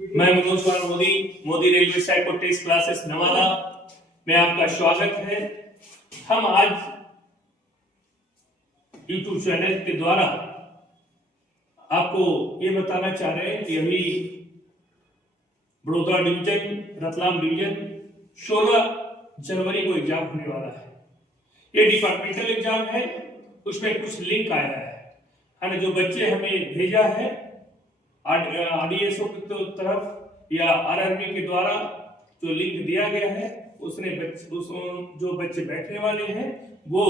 मैं Manoj Kumar Modi, Modi railway psycho test classes Nawada में आपका स्वागत है। हम आज यूट्यूब चैनल के द्वारा आपको ये बताना चाह रहे हैं कि अभी बड़ौदा डिवीजन, रतलाम डिवीजन 16 जनवरी को एग्जाम होने वाला है। ये डिपार्टमेंटल एग्जाम है, उसमें कुछ लिंक आया है जो बच्चे हमें भेजा है आरडीएसओ की तरफ या आरआरबी के द्वारा जो लिंक दिया गया है, उसने जो बच्चे बैठने वाले हैं वो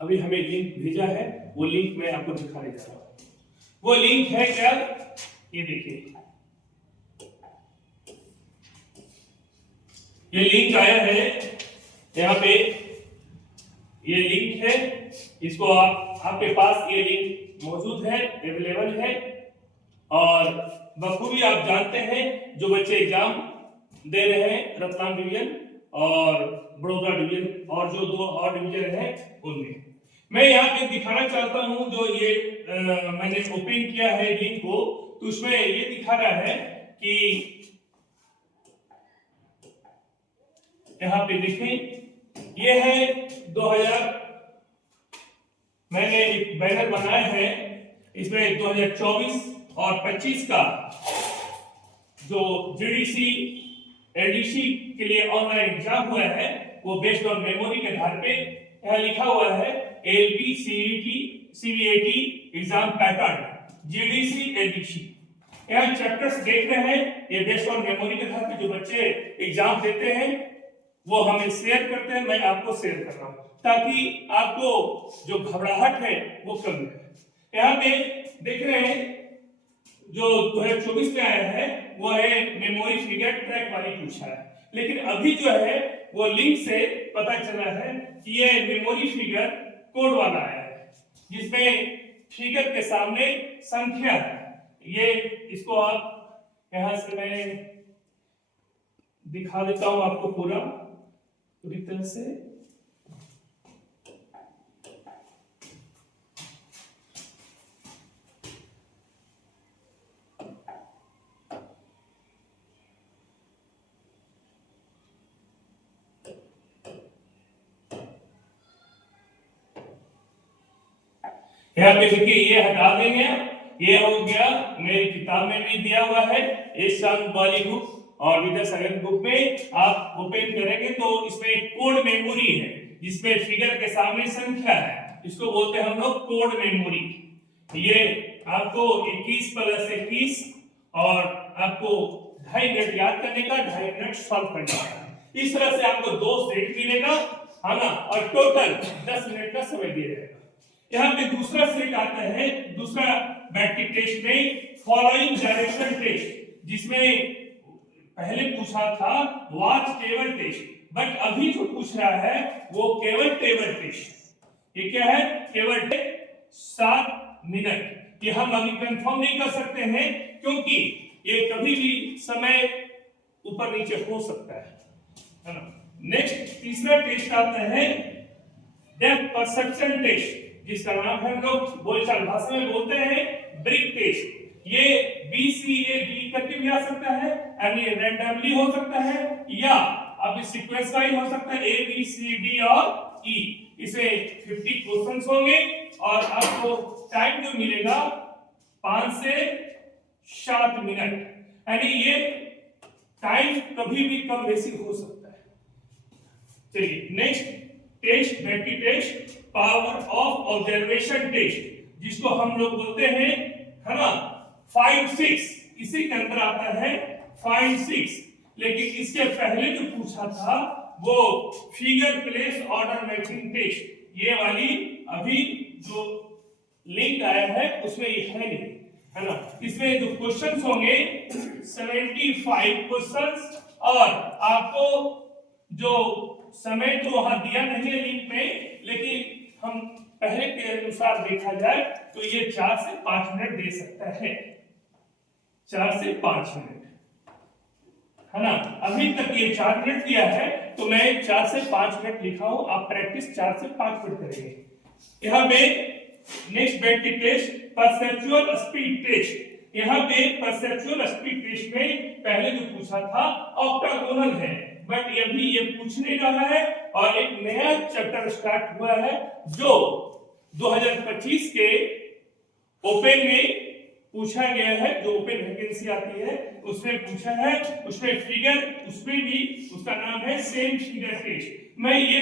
अभी हमें लिंक भेजा है। वो लिंक मैं आपको दिखाने जा रहा हूँ। वो लिंक है क्या, ये देखिए, ये लिंक आया है यहाँ पे, ये लिंक है। इसको आपके पास ये लिंक मौजूद है, अवेलेबल है, और बखूबी आप जानते हैं जो बच्चे एग्जाम दे रहे हैं रतलाम डिवीजन और बड़ौदा डिवीजन और जो 2 और डिवीजन है उनमें। मैं यहाँ पे दिखाना चाहता हूँ जो ये मैंने ओपन किया है लिंक को, तो उसमें ये दिखा रहा है कि यहाँ पे देखें, ये है 2000, मैंने एक बैनर बनाया है, इसमें 2024 और 25 का जो जीडीसी एडीसी के लिए ऑनलाइन एग्जाम हुआ है वो बेस्ड ऑन मेमोरी के आधार पे यहाँ लिखा हुआ है LP CVAT exam pattern GDC ADC. यहाँ चैप्टर्स देख रहे हैं, ये बेस्ड ऑन मेमोरी के आधार पे जो बच्चे एग्जाम देते हैं वो हमें शेयर करते हैं, मैं आपको शेयर कर रहा हूँ ताकि आपको जो घबराहट है वो कम रहे। यहाँ पे देख रहे हैं जो 2024 में आया है वो है मेमोरी फिगर ट्रैक वाली पूछा है, लेकिन अभी जो है वो लिंक से पता चला है कि ये मेमोरी फिगर कोड वाला आया है जिसमें फिगर के सामने संख्या है। ये इसको आप यहां से मैं दिखा देता हूं आपको पूरी तरह से। यहाँ पे देखिए, ये हटा देंगे, ये हो गया, मेरी किताब में भी दिया हुआ है इस साल वाली बुक और विद्यासागर बुक में आप ओपन करेंगे तो इसमें एक कोड मेमोरी है जिसमें फिगर के सामने संख्या है, इसको बोलते हैं हम लोग कोड मेमोरी। ये आपको 21 + 21 और आपको 2.5 मिनट याद करने का, 2.5 मिनट सॉल्व करने का। इस तरह से आपको 2 सेट मिलेगा, है ना, और टोटल 10 मिनट का समय दिया जाएगा। यहाँ पे दूसरा सेट आता है, दूसरा मैट्रिक टेस्ट में फॉलोइंग डायरेक्शन टेस्ट, जिसमें पहले पूछा था वॉच टेबल टेस्ट, बट अभी जो पूछ रहा है वो केवल टेबल टेस्ट। ये क्या है, केवल 7 मिनट। ये हम अभी कंफर्म नहीं कर सकते हैं क्योंकि ये कभी भी समय ऊपर नीचे हो सकता है ना। नेक्स्ट तीसरा टेस्ट आता है डेप्थ परसेप्शन टेस्ट, जिसका नाम है हम लोग बोलचाल भाषा में बोलते हैं ब्रिक टेस्ट। ये BCAD करके भी आ सकता है, यानी रैंडमली हो सकता है या अब सीक्वेंस वाइज हो सकता है ABCD और E। इसे 50 क्वेश्चंस होंगे और आपको टाइम जो मिलेगा 5 से 7 मिनट, यानी ये टाइम कभी भी कम बेसी हो सकता है। चलिए next test, matric test power of observation test, जिसको हम लोग बोलते हैं, है ना, 5-6। इसी के अंदर आता है 5-6, लेकिन इसके पहले जो पूछा था वो figure place order matching test. ये वाली अभी जो लिंक आया है उसमें ये है नहीं, है ना। इसमें जो क्वेश्चंस होंगे 75 क्वेश्चंस, और आपको जो समय तो वहां दिया नहीं है लिंक में, लेकिन हम पहले के अनुसार देखा जाए तो ये 4 से 5 मिनट दे सकता है, 4 से 5 मिनट, है ना। अभी तक ये 4 मिनट दिया है तो मैं 4 से 5 मिनट लिखा हूं, आप प्रैक्टिस 4 से 5 मिनट करेंगे। यहाँ पे next matric test perceptual speed test, यहाँ पे परसेप्चुअल स्पीड टेस्ट में पहले जो पूछा था ऑक्टागोनल है, बट ये पूछ नहीं रहा है और एक नया चैप्टर स्टार्ट हुआ है जो 2025 के ओपन में पूछा गया है, जो ओपन वैकेंसी आती है उसमें पूछा है, उसमें फिगर, उसमें भी उसका नाम है सेम फिगर टेस्ट। मैं ये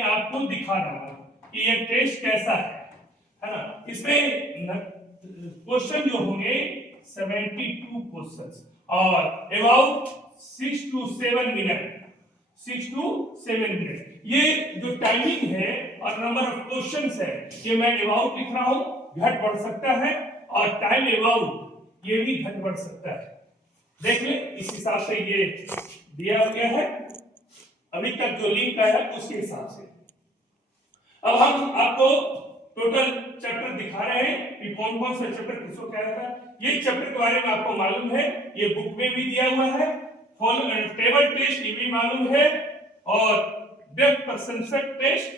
आपको दिखा रहा हूं कि ये टेस्ट कैसा है ना। इसमें क्वेश्चन जो होंगे 72 क्वेश्चंस और about 6 to 7 minute, 6 to 7 minute ये जो टाइमिंग है और नंबर ऑफ क्वेश्चंस है, ये मैं अबाउट लिख रहा हूं, घट बढ़ सकता है और टाइम अबाउट ये भी घट बढ़ सकता है। देख ले इस हिसाब से ये दिया गया है, अभी तक जो लिंक आया है उसके हिसाब से। अब हम आपको टोटल चैप्टर दिखा रहे हैं कि कौन कौन सा चैप्टर किसको क्या रहता है। ये चैप्टर के बारे में आपको मालूम है, ये बुक में भी दिया हुआ है, टेबल टेस्ट ये भी मालूम है और depth perception test,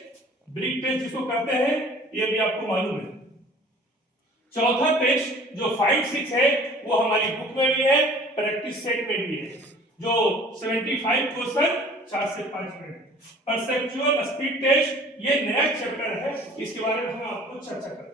breath test जिसको कहते हैं ये भी आपको मालूम है। चौथा टेस्ट जो 5-6 है वो हमारी बुक में भी है, प्रैक्टिस सेट में भी है, जो 75 क्वेश्चन 4 से 5 मिनट। परसेप्चुअल स्पीड टेस्ट ये नया चैप्टर है, इसके बारे में हम आपको चर्चा करते हैं।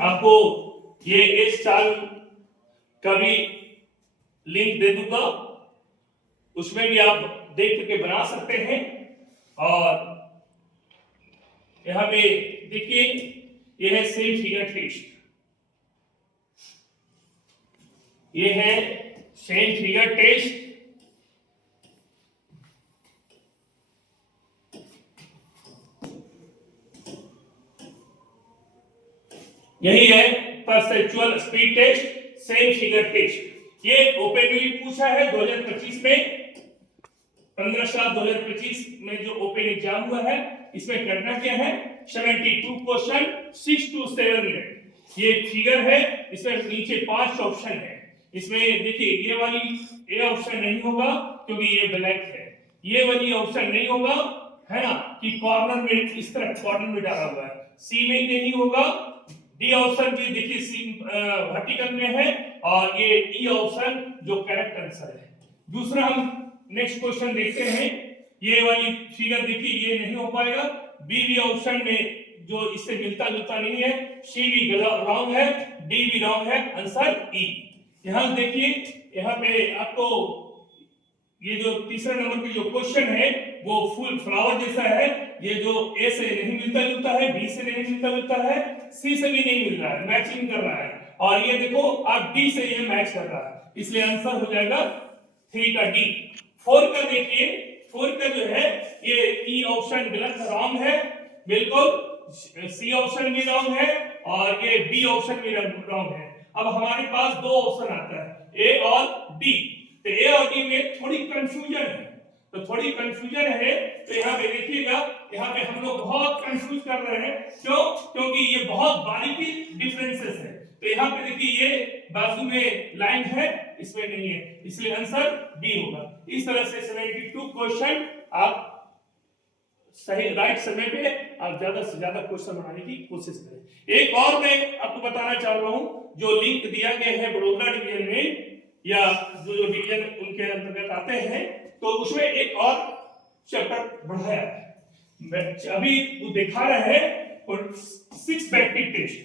आपको ये इस साल का भी लिंक दे दूंगा, उसमें भी आप देख करके बना सकते हैं। और यहाँ पे देखिए ये है सेम फिगर टेस्ट, ये है सेम फिगर टेस्ट, यही है perceptual speed test, same figure test. ये ओपन में भी पूछा है 2025 में, 15/7/2025 में जो ओपन एग्जाम हुआ है, इसमें करना क्या है 72 क्वेश्चन 6 to 7 मिनट। ये फिगर है, इसमें नीचे 5 ऑप्शन है, इसमें देखिए ये वाली ए ऑप्शन नहीं होगा क्योंकि ये ब्लैक है, ये वाली ऑप्शन नहीं होगा है ना, कि कॉर्नर में इस तरह कॉर्नर में डाला हुआ है, सी में नहीं होगा, डी ऑप्शन भी देखिए सी वर्टिकल में है और ये ई ऑप्शन जो करेक्ट आंसर है। दूसरा हम नेक्स्ट क्वेश्चन देखते हैं, ये वाली फिगर देखिए ये नहीं हो पाएगा, बी भी ऑप्शन में जो इससे मिलता जुलता नहीं है, सी भी रॉन्ग है, डी भी रॉन्ग है, आंसर ई। यहां देखिए यहाँ पे आपको ये जो तीसरा नंबर की जो क्वेश्चन है वो फुल फ्लावर जैसा है, ये जो ए से नहीं मिलता जुलता है, बी से नहीं मिलता जुलता है, सी से भी नहीं मिल रहा है, मैचिंग कर रहा है, और ये देखो आप डी से ये मैच कर रहा है, इसलिए आंसर हो जाएगा 3 का डी। 4 का देखिए, 4 का जो है ये ई ऑप्शन गलत रॉन्ग है बिल्कुल, सी ऑप्शन भी रॉन्ग है और ये बी ऑप्शन भी रॉन्ग है। अब हमारे पास दो ऑप्शन आता है ए और डी, तो ए और डी में थोड़ी कंफ्यूजन है, तो थोड़ी कंफ्यूजन है, तो यहाँ पे देखिएगा, यहाँ पे हम लोग बहुत कंफ्यूज कर रहे हैं, क्यों? क्योंकि ये बहुत बारीकी डिफरेंसेस है, तो यहाँ पे देखिए ये बाजू में लाइन है, इसमें नहीं है, इसलिए आंसर डी होगा। इस तरह से 72 क्वेश्चन आप सही राइट समय पे आप ज्यादा से ज्यादा क्वेश्चन बनाने की कोशिश करें। एक और मैं आपको बताना चाह रहा हूं, जो लिंक दिया गया है बड़ोदरा डिवीजन में या जो डिवीजन उनके अंतर्गत आते हैं, तो उसमें एक और चैप्टर बढ़ाया है, अभी वो दिखा रहे हैं और 6 बैक्टीरिया टेस्ट,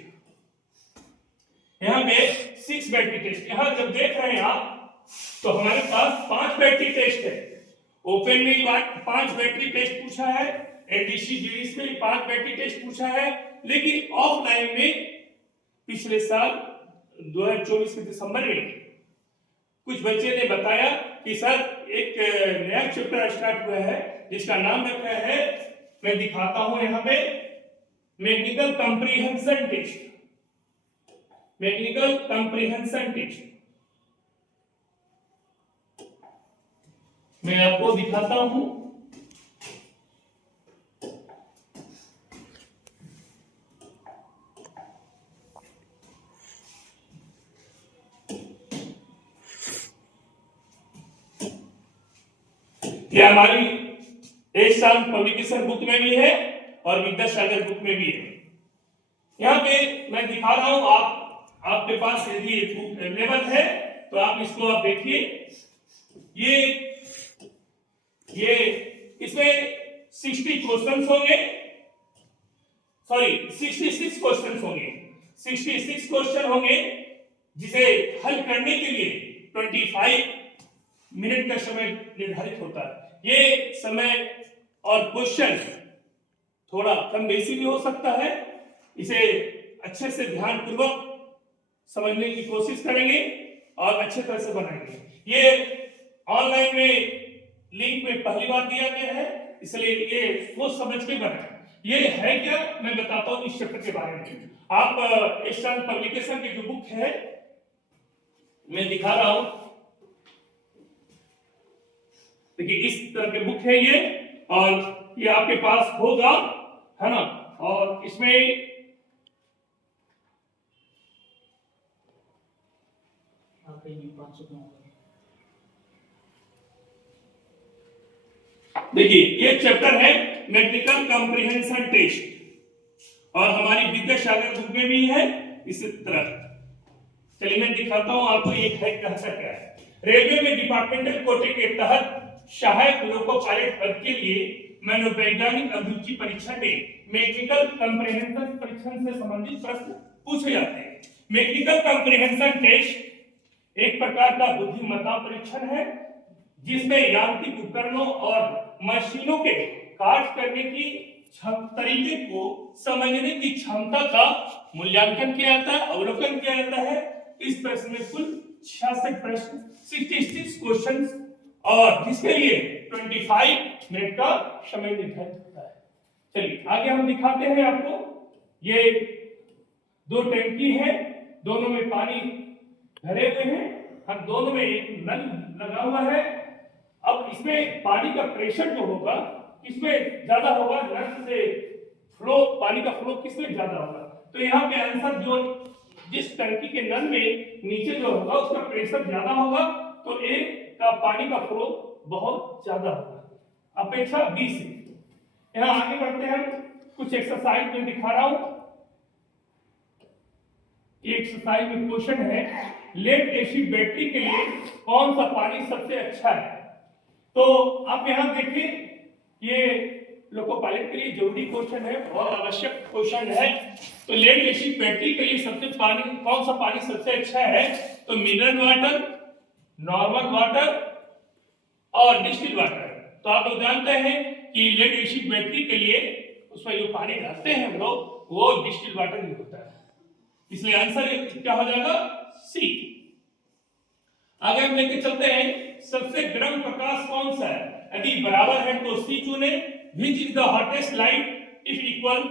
यहाँ पे 6 बैक्टीरिया टेस्ट, यहाँ जब देख रहे हैं आप तो हमारे पास 5 बैक्टीरिया टेस्ट है ओपन में 5 बैटरी टेस्ट पूछा है, एडीसी जीडीसी में 5 बैटरी टेस्ट पूछा है, लेकिन ऑफलाइन में पिछले साल 2024 के दिसंबर में कुछ बच्चे ने बताया कि सर एक नया चैप्टर स्टार्ट हुआ है जिसका नाम रखा है, मैं दिखाता हूं यहाँ पे, mechanical comprehension test. Mechanical comprehension test मैं आपको दिखाता हूं। यह हमारी एक साल पब्लिकेशन बुक में भी है और विद्यासागर बुक में भी है। यहाँ पे मैं दिखा रहा हूं, आपके पास यदि बुक अवेलेबल है तो आप इसको आप देखिए। ये इसमें 60 क्वेश्चंस होंगे, सॉरी 66 क्वेश्चंस होंगे, 66 क्वेश्चन होंगे जिसे हल करने के लिए 25 मिनट का समय निर्धारित होता है। ये समय और क्वेश्चन थोड़ा कम बेसी भी हो सकता है, इसे अच्छे से ध्यान पूर्वक समझने की कोशिश करेंगे और अच्छे तरह से बनाएंगे। ये ऑनलाइन में लिंक में पहली बार दिया गया है, इसलिए ये सोच समझ के बनाएं। ये है क्या, मैं बताता हूँ इस चैप्टर के बारे में। आप एशियन पब्लिकेशन की जो बुक है मैं दिखा रहा हूं, देखिए इस तरह के बुक है ये, और ये आपके पास होगा, है ना। और इसमें देखिए ये चैप्टर है मैकेनिकल कंप्रीहेंशन टेस्ट और हमारी विद्यासागर बुक में भी है इसी तरह। चलिए मैं दिखाता हूं आपको ये है कैसा क्या है। रेलवे में डिपार्टमेंटल कोटे के तहत सहायक लोको पायलट पद के लिए मनोवैज्ञानिक अभिरुचि परीक्षा में मैकेनिकल कंप्रीहेंशन परीक्षण से संबंधित प्रश्न पूछे जाते हैं। मैकेनिकल कंप्रीहेंशन टेस्ट एक प्रकार का बुद्धिमत्ता परीक्षण है जिसमें यांत्रिक उपकरणों और मशीनों के कार्य करने की तरीके को समझने की क्षमता का मूल्यांकन किया जाता है, अवलोकन किया जाता है। इस प्रश्न में कुल 66 प्रश्न, 66 क्वेश्चंस और जिसके लिए 25 मिनट का समय निर्धारित होता है। चलिए आगे हम दिखाते हैं आपको। ये 2 टैंकी है, दोनों में पानी भरे हुए हैं, हम दोनों में एक नल लगा हुआ है। अब इसमें पानी का प्रेशर जो होगा किसमें ज्यादा होगा, नल से फ्लो, पानी का फ्लो किसमें ज्यादा होगा। तो यहाँ पे आंसर जो जिस टंकी के नल में नीचे जो होगा उसका प्रेशर ज्यादा होगा, तो ए का पानी का फ्लो बहुत ज्यादा होगा अपेक्षा बी से। यहाँ आगे बढ़ते हैं, कुछ एक्सरसाइज में दिखा रहा हूं। ये एक्सरसाइज में क्वेश्चन है, लेड एसिड बैटरी के लिए कौन सा पानी सबसे अच्छा है। तो आप यहाँ देखिए, ये लोको पायलट के लिए जरूरी क्वेश्चन है, बहुत आवश्यक क्वेश्चन है। तो लेड एसिड बैटरी के लिए सबसे कौन सा पानी सबसे अच्छा है, तो मिनरल वाटर, नॉर्मल वाटर और डिस्टिल्ड वाटर। तो आप लोग जानते हैं कि लेड एसिड बैटरी के लिए उसमें जो पानी डालते हैं हम लोग वो डिस्टिल्ड वाटर ही होता है, इसलिए आंसर क्या हो जाएगा, सी। आगे हम लेके चलते हैं, सबसे गर्म प्रकाश कौन सा है। यदि बराबर है तो सी चुने, which is the hottest light if equal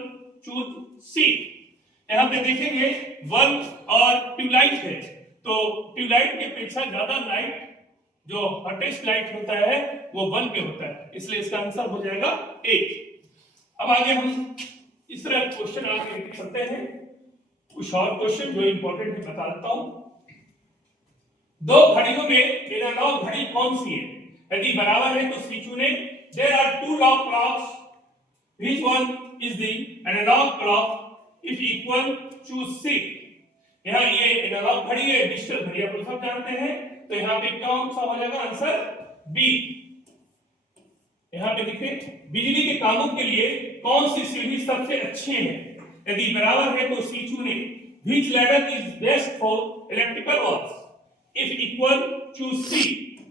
choose C. यहाँ पे देखेंगे बल्ब और ट्यूबलाइट है, तो ट्यूबलाइट के अपेक्षा ज्यादा लाइट जो हॉटेस्ट लाइट होता है वो बल्ब में होता है, इसलिए इसका आंसर हो जाएगा ए। अब आगे हम इस तरह क्वेश्चन आगे चलते हैं, कुछ और क्वेश्चन जो इंपॉर्टेंट है बता देता हूं। 2 घड़ियों में एनालॉग घड़ी कौन सी है। यदि बराबर है तो सी चुने, there are 2 log clocks, which one is the analog clock if equal choose C. यहाँ ये एनालॉग घड़ी है, डिजिटल घड़ी आप सब जानते हैं, तो यहाँ पे कौन सा हो जाएगा आंसर, बी। यहाँ पे देखिए, बिजली के कामों के लिए कौन सी सीढ़ी सबसे अच्छी है। यदि बराबर है तो सी चुने, which ladder is best for electrical works if equal choose C.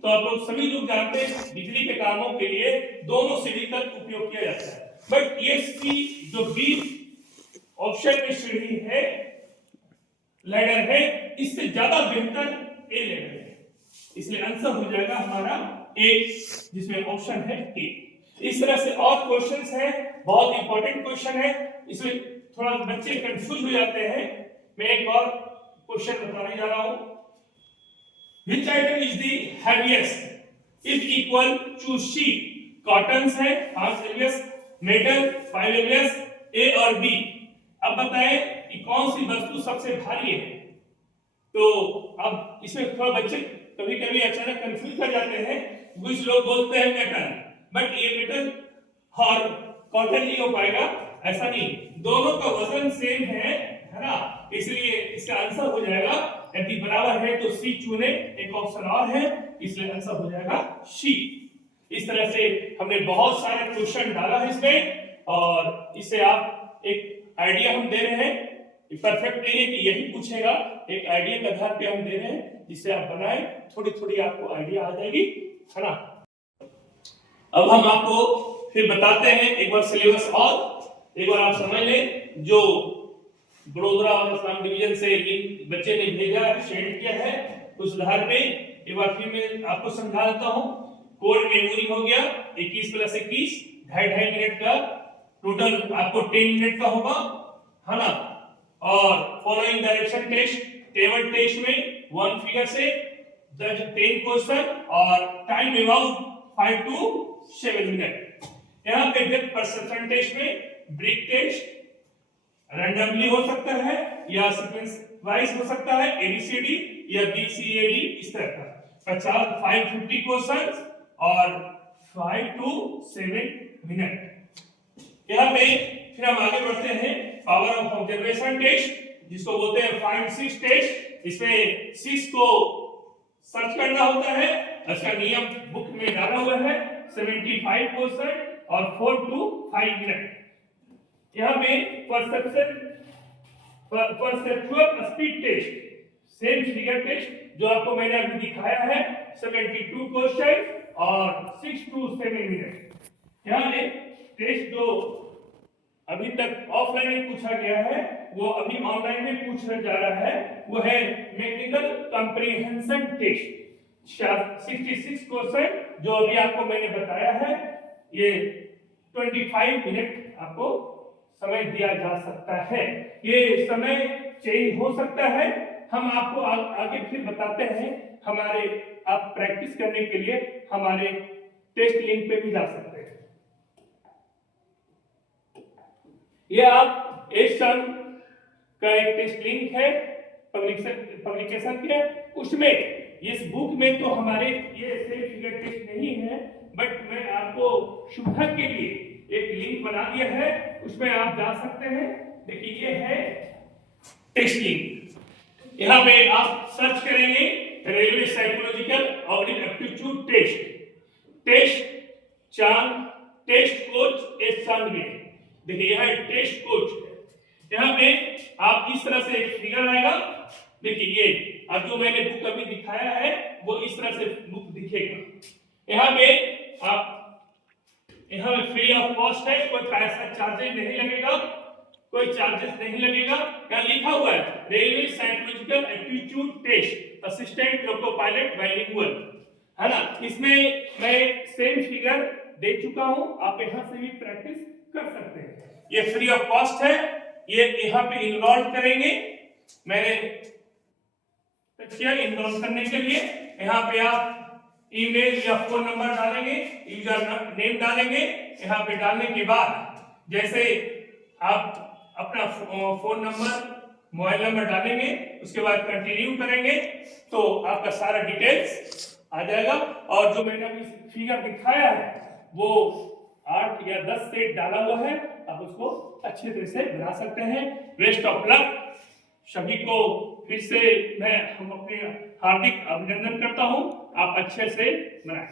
तो आप लोग सभी लोग जानते हैं बिजली के कामों के लिए दोनों सीढ़ी का उपयोग किया जाता है, बट ये सी जो बी ऑप्शन में सीढ़ी है, लैडर है, इससे ज्यादा बेहतर ए लैडर है, इसलिए आंसर हो जाएगा हमारा ए, जिसमें ऑप्शन है ए। इस तरह से और क्वेश्चंस है, बहुत इंपॉर्टेंट क्वेश्चन है, इसमें थोड़ा बच्चे कंफ्यूज हो जाते हैं। मैं एक और क्वेश्चन बताने जा रहा हूं। Which item is the heaviest if equal to C? Cottons है 5 एलबीएस, मेटल 5 एलबीएस, ए और बी। अब बताएं कि कौन सी वस्तु सबसे भारी है। तो अब इसमें थोड़ा बच्चे कभी कभी अचानक कंफ्यूज कर जाते हैं, कुछ लोग बोलते हैं मेटल, बट ये मेटल और कॉटन नहीं हो पाएगा, ऐसा नहीं, दोनों का वजन सेम है ना, इसलिए इसका आंसर हो जाएगा, यदि बराबर है तो सी चुने, एक ऑप्शन और है, इसलिए आंसर हो जाएगा सी। इस तरह से हमने बहुत सारे क्वेश्चन डाला है इसमें, और इससे आप एक आइडिया हम दे रहे हैं, परफेक्ट नहीं है कि यही पूछेगा, एक आइडिया के आधार पे हम दे रहे हैं, जिससे आप बनाएं, थोड़ी थोड़ी आपको आइडिया आ जाएगी, है ना। अब हम आपको फिर बताते हैं एक बार सिलेबस, और एक बार आप समझ लें, जो बड़ोदरा और इस्लाम डिवीजन से बच्चे ने भेजा है, शेयर किया है, उस आधार पे एक बार फिर मैं आपको समझा देता हूं। कोड मेमोरी हो गया 21 + 21, 2.5 मिनट का, टोटल आपको 10 मिनट का होगा, है ना। और following direction test, table test में 1 फिगर से 10 क्वेश्चन, और टाइम अबाउट 5 to 7 मिनट। यहाँ पे डेप्थ परसेप्शन टेस्ट में ब्रिक टेस्ट रैंडमली हो सकता है या सीक्वेंस वाइज हो सकता है, एबीसीडी या बीसीएडी, इस तरह का 550 क्वेश्चंस और 5 to 7 मिनट। यहाँ पे फिर हम आगे बढ़ते हैं, पावर ऑफ ऑब्जर्वेशन टेस्ट, जिसको बोलते हैं फाइंड 6 टेस्ट। इसमें 6 को सर्च करना होता है, इसका नियम बुक में डाला हुआ है, 75 क्वेश्चन और 4 to 5 मिनट। यहाँ पे perceptual speed test, same figure test जो आपको मैंने अभी दिखाया है, 72 क्वेश्चन और 6 to 7 मिनट। यहाँ एक टेस्ट जो अभी तक ऑफलाइन में पूछा गया है, वो अभी ऑनलाइन में पूछा जा रहा है, वो है मैकेनिकल कंप्रीहेंशन टेस्ट, 66 क्वेश्चन जो अभी आपको मैंने बताया है। ये 25 मिनट आपको समय दिया जा सकता है, ये समय चेंज हो सकता है, हम आपको आगे फिर बताते हैं। हमारे आप प्रैक्टिस करने के लिए हमारे टेस्ट लिंक पे भी जा सकते हैं। ये आप एशन का एक टेस्ट लिंक है पब्लिकेशन के, उसमें इस बुक में तो हमारे ये सेम फिगर टेस्ट नहीं है, बट मैं आपको सुविधा के लिए एक लिंक बना दिया है, उसमें आप जा सकते हैं। देखिए ये है टेस्ट लिंक, यहाँ पे आप सर्च करेंगे railway psychological aptitude test, test Chand, test coach S Chand में। देखिए यह टेस्ट कोच, यहाँ पे आप इस तरह से एक फिगर आएगा, देखिए ये अब जो मैंने बुक अभी दिखाया है वो इस तरह से बुक दिखेगा। यहाँ पे आप, यहाँ पे फ्री ऑफ कॉस्ट है, कोई पैसा चार्जेस नहीं लगेगा, कोई चार्जेस नहीं लगेगा। यहाँ लिखा हुआ है railway psychological aptitude test assistant loco pilot bilingual, है ना। इसमें मैं सेम फिगर दे चुका हूं, आप यहाँ से भी प्रैक्टिस कर सकते हैं। ये फ्री ऑफ कॉस्ट है, ये यहाँ पे इनरोल करेंगे, मैंने इनरोल करने के लिए यहाँ पे आप ईमेल या फोन नंबर डालेंगे, यूजर नेम डालेंगे। यहाँ पे डालने के बाद जैसे आप अपना फोन नंबर, मोबाइल नंबर डालेंगे, उसके बाद कंटिन्यू करेंगे तो आपका सारा डिटेल्स आ जाएगा। और जो मैंने अभी फिगर दिखाया है वो 8 या 10 सेट डाला हुआ है, आप उसको अच्छे तरह से बना सकते हैं। बेस्ट ऑफ लक सभी को, फिर से मैं हम अपने हार्दिक अभिनंदन करता हूं, आप अच्छे से बनाएं।